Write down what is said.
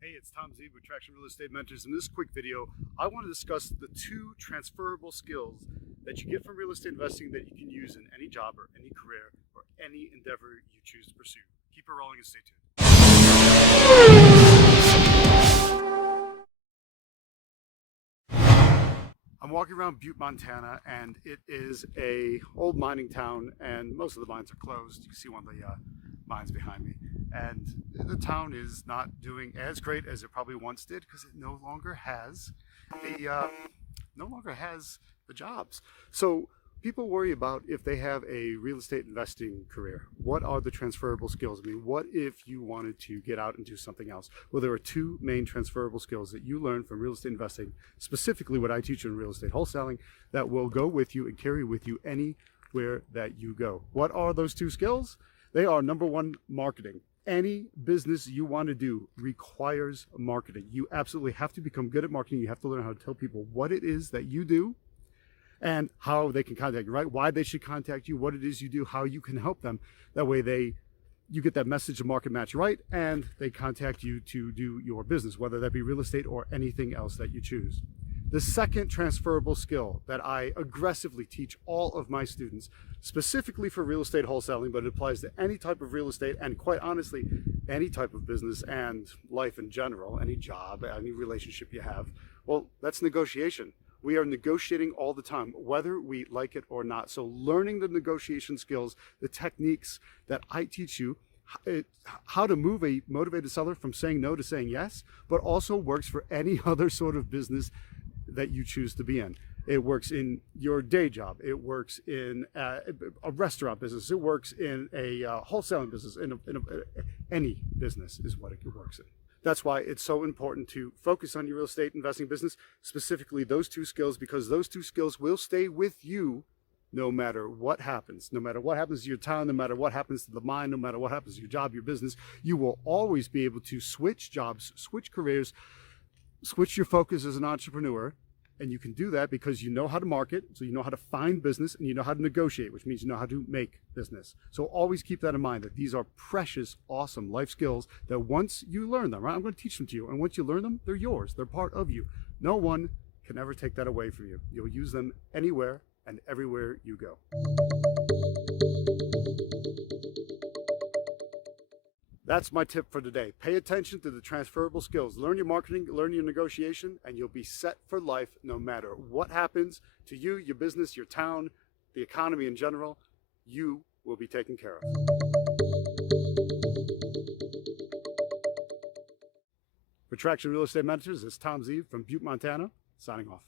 Hey, it's Tom ZEEB'S with Traction Real Estate Mentors. In this quick video, I want to discuss the two transferable skills that you get from real estate investing that you can use in any job or any career or any endeavor you choose to pursue. Keep it rolling and stay tuned. I'm walking around Butte, Montana, and it is a old mining town, and most of the mines are closed. You can see one of the mines behind me. And the town is not doing as great as it probably once did because it no longer has the jobs. So people worry about if they have a real estate investing career. What are the transferable skills? I mean, what if you wanted to get out and do something else? Well, there are two main transferable skills that you learn from real estate investing, specifically what I teach in real estate wholesaling, that will go with you and carry with you anywhere that you go. What are those two skills? They are, number one, marketing. Any business you want to do requires marketing. You absolutely have to become good at marketing. You have to learn how to tell people what it is that you do and how they can contact you, right? Why they should contact you, what it is you do, how you can help them. That way you get that message of market match right, and they contact you to do your business, whether that be real estate or anything else that you choose. The second transferable skill that I aggressively teach all of my students, specifically for real estate wholesaling, but it applies to any type of real estate and, quite honestly, any type of business and life in general, any job, any relationship you have, well, that's negotiation. We are negotiating all the time, whether we like it or not. So learning the negotiation skills, the techniques that I teach you, how to move a motivated seller from saying no to saying yes, but also works for any other sort of business that you choose to be in. It works in your day job. It works in a restaurant business. It works in a wholesaling business. Any business is what it works in. That's why it's so important to focus on your real estate investing business, specifically those two skills, because those two skills will stay with you no matter what happens. No matter what happens to your town, no matter what happens to the mine, no matter what happens to your job, your business, you will always be able to switch jobs, switch careers, switch your focus as an entrepreneur. And you can do that because you know how to market, so you know how to find business, and you know how to negotiate, which means you know how to make business. So always keep that in mind, that these are precious, awesome life skills that once you learn them, right? I'm going to teach them to you. And once you learn them, they're yours. They're part of you. No one can ever take that away from you. You'll use them anywhere and everywhere you go. That's my tip for today. Pay attention to the transferable skills. Learn your marketing, learn your negotiation, and you'll be set for life no matter what happens to you, your business, your town, the economy in general. You will be taken care of. For Traction Real Estate Mentors, it's Tom ZEEB'S from Butte, Montana, signing off.